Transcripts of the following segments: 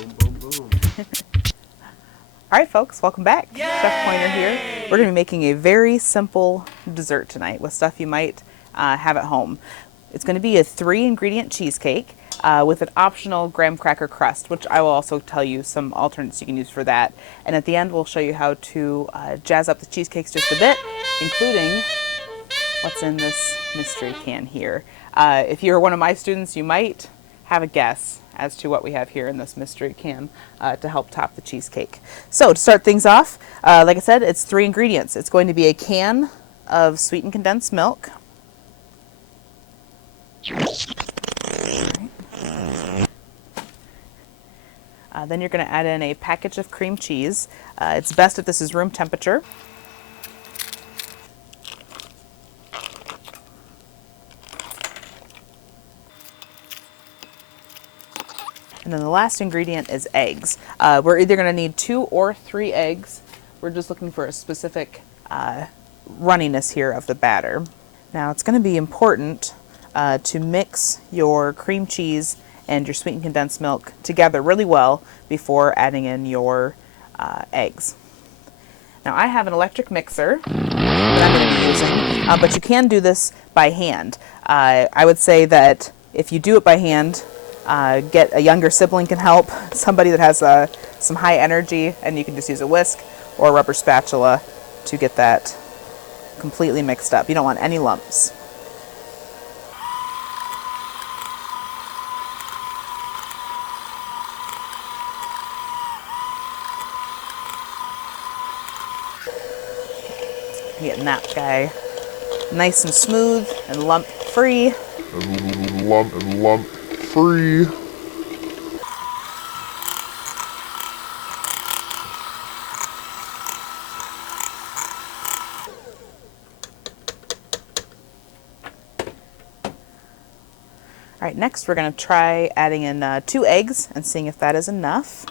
Boom, boom, boom. All right, folks, welcome back. Yay! Chef Poyner here. We're going to be making a very simple dessert tonight with stuff you might have at home. It's going to be a 3-ingredient cheesecake with an optional graham cracker crust, which I will also tell you some alternates you can use for that. And at the end, we'll show you how to jazz up the cheesecakes just a bit, including what's in this mystery can here. If you're one of my students, you might have a guess as to what we have here in this mystery can to help top the cheesecake. So to start things off, like I said, it's 3 ingredients. It's going to be a can of sweetened condensed milk. Then you're going to add in a package of cream cheese. It's best if this is room temperature. And then the last ingredient is eggs. We're either going to need 2 or 3 eggs. We're just looking for a specific runniness here of the batter. Now it's going to be important to mix your cream cheese and your sweetened condensed milk together really well before adding in your eggs. Now I have an electric mixer that I'm going to be using, but you can do this by hand. I would say that if you do it by hand, get a younger sibling can help, somebody that has some high energy, and you can just use a whisk or a rubber spatula to get that completely mixed up. You don't want any lumps. Getting that guy nice and smooth and lump free. Lump free. All right, next we're going to try adding in 2 eggs and seeing if that is enough.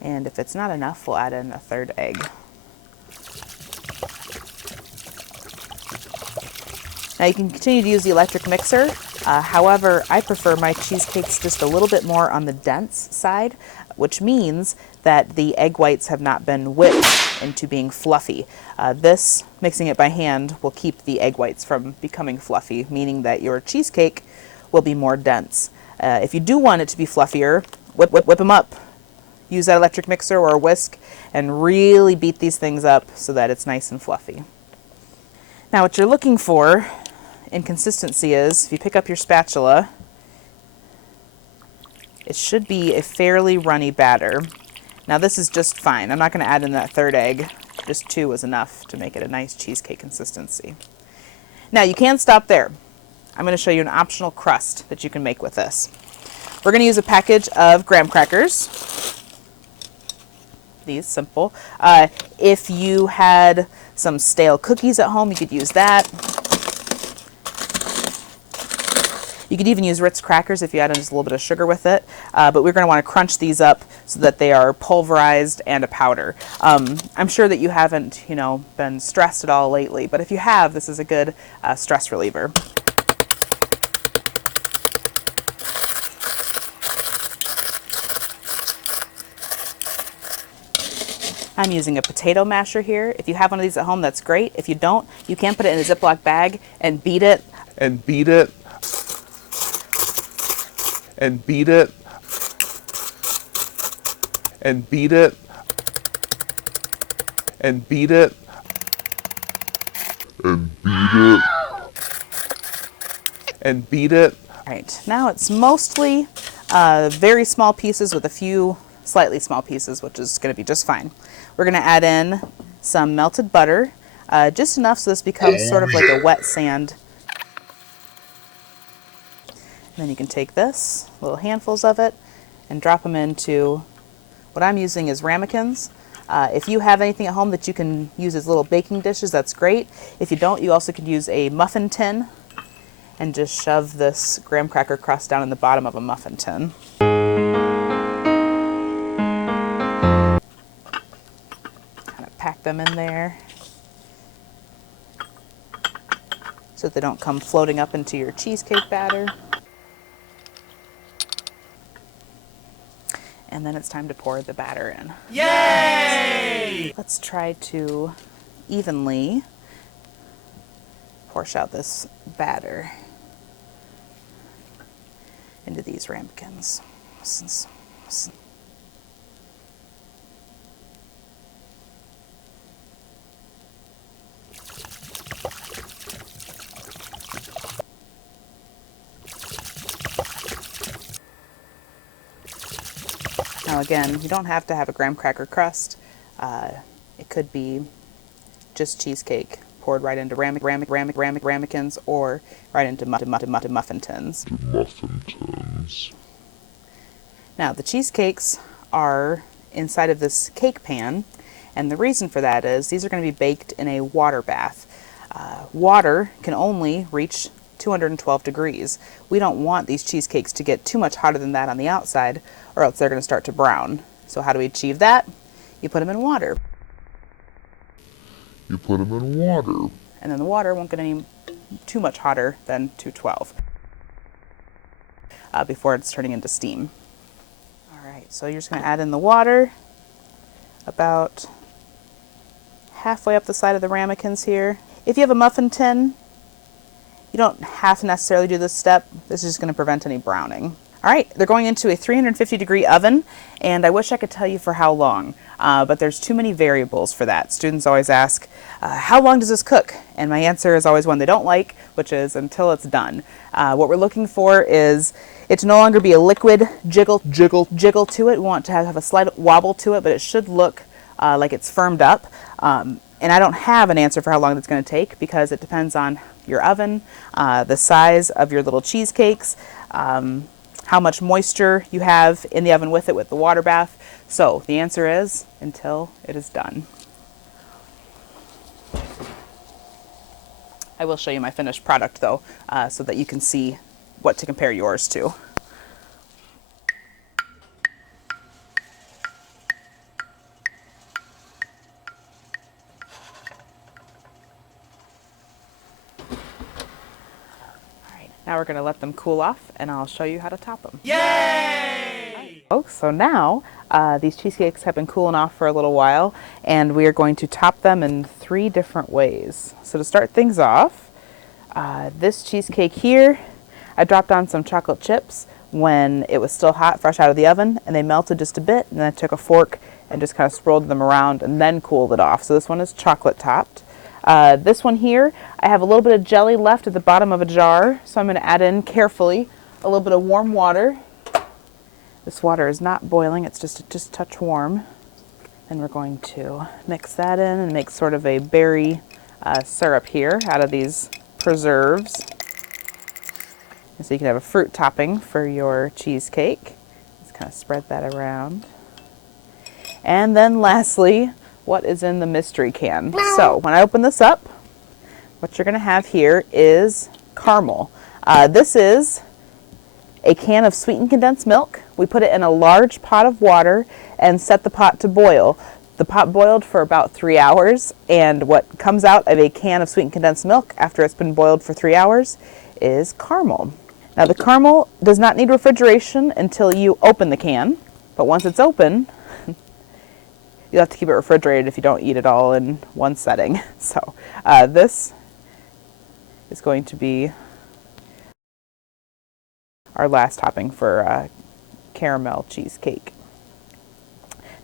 And if it's not enough, we'll add in a 3rd egg. Now you can continue to use the electric mixer. However, I prefer my cheesecakes just a little bit more on the dense side, which means that the egg whites have not been whipped into being fluffy. This, mixing it by hand, will keep the egg whites from becoming fluffy, meaning that your cheesecake will be more dense. If you do want it to be fluffier, whip them up. Use that electric mixer or a whisk and really beat these things up so that it's nice and fluffy. Now what you're looking for in consistency is, if you pick up your spatula, it should be a fairly runny batter. Now this is just fine. I'm not going to add in that 3rd egg. Just 2 was enough to make it a nice cheesecake consistency. Now you can stop there. I'm going to show you an optional crust that you can make with this. We're going to use a package of graham crackers. These simple. If you had some stale cookies at home, you could use that. You could even use Ritz crackers if you add in just a little bit of sugar with it. But we're going to want to crunch these up so that they are pulverized and a powder. I'm sure that you haven't, been stressed at all lately, but if you have, this is a good stress reliever. I'm using a potato masher here. If you have one of these at home, that's great. If you don't, you can put it in a Ziploc bag and beat it. And beat it. And beat it. And beat it. And beat it. And beat it. And beat it. All right, now it's mostly very small pieces with a few slightly small pieces, which is going to be just fine. We're going to add in some melted butter, just enough so this becomes sort of like a wet sand. And then you can take this, little handfuls of it, and drop them into what I'm using is Ramekins. If you have anything at home that you can use as little baking dishes, that's great. If you don't, you also could use a muffin tin and just shove this graham cracker crust down in the bottom of a muffin tin. Kind of pack them in there. so that they don't come floating up into your cheesecake batter. And then it's time to pour the batter in. Yay! Let's try to evenly portion out this batter into these ramekins. Now again, you don't have to have a graham cracker crust. It could be just cheesecake poured right into ramekins or right into muffin tins. Now the cheesecakes are inside of this cake pan, and the reason for that is these are going to be baked in a water bath. Water can only reach 212 degrees. We don't want these cheesecakes to get too much hotter than that on the outside, or else they're going to start to brown. So how do we achieve that? You put them in water. And then the water won't get any too much hotter than 212 before it's turning into steam. All right, so you're just going to add in the water about halfway up the side of the ramekins here. If you have a muffin tin, you don't have to necessarily do this step. This is just going to prevent any browning. All right, they're going into a 350 degree oven, and I wish I could tell you for how long, but there's too many variables for that. Students always ask, how long does this cook? And my answer is always one they don't like, which is until it's done. What we're looking for is it to no longer be a liquid jiggle to it. We want to have a slight wobble to it, but it should look like it's firmed up. And I don't have an answer for how long it's going to take because it depends on your oven, the size of your little cheesecakes, how much moisture you have in the oven with it with the water bath. So the answer is until it is done. I will show you my finished product though, so that you can see what to compare yours to. Now we're going to let them cool off, and I'll show you how to top them. Yay! So now these cheesecakes have been cooling off for a little while, and we are going to top them in 3 different ways. So to start things off, this cheesecake here, I dropped on some chocolate chips when it was still hot, fresh out of the oven, and they melted just a bit, and then I took a fork and just kind of swirled them around and then cooled it off. So this one is chocolate topped. This one here, I have a little bit of jelly left at the bottom of a jar, so I'm going to add in carefully a little bit of warm water. This water is not boiling, it's just a touch warm. And we're going to mix that in and make sort of a berry syrup here out of these preserves. And so you can have a fruit topping for your cheesecake. Just kind of spread that around. And then lastly, what is in the mystery can. So when I open this up, what you're going to have here is caramel. This is a can of sweetened condensed milk. We put it in a large pot of water and set the pot to boil. The pot boiled for about 3 hours, and what comes out of a can of sweetened condensed milk after it's been boiled for 3 hours is caramel. Now the caramel does not need refrigeration until you open the can, but once it's open, you'll have to keep it refrigerated if you don't eat it all in one setting. So this is going to be our last topping for caramel cheesecake.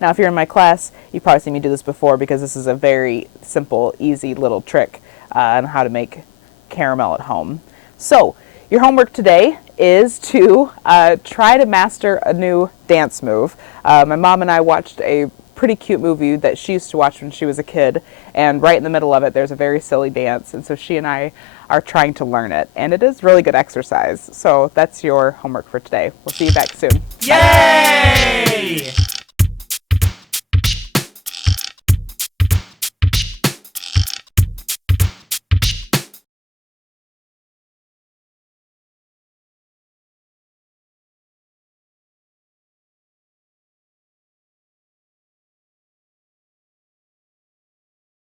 Now if you're in my class, you've probably seen me do this before because this is a very simple, easy little trick on how to make caramel at home. So your homework today is to try to master a new dance move. My mom and I watched a pretty cute movie that she used to watch when she was a kid, and right in the middle of it there's a very silly dance, and so she and I are trying to learn it, and it is really good exercise. So that's your homework for today. We'll see you back soon. Yay!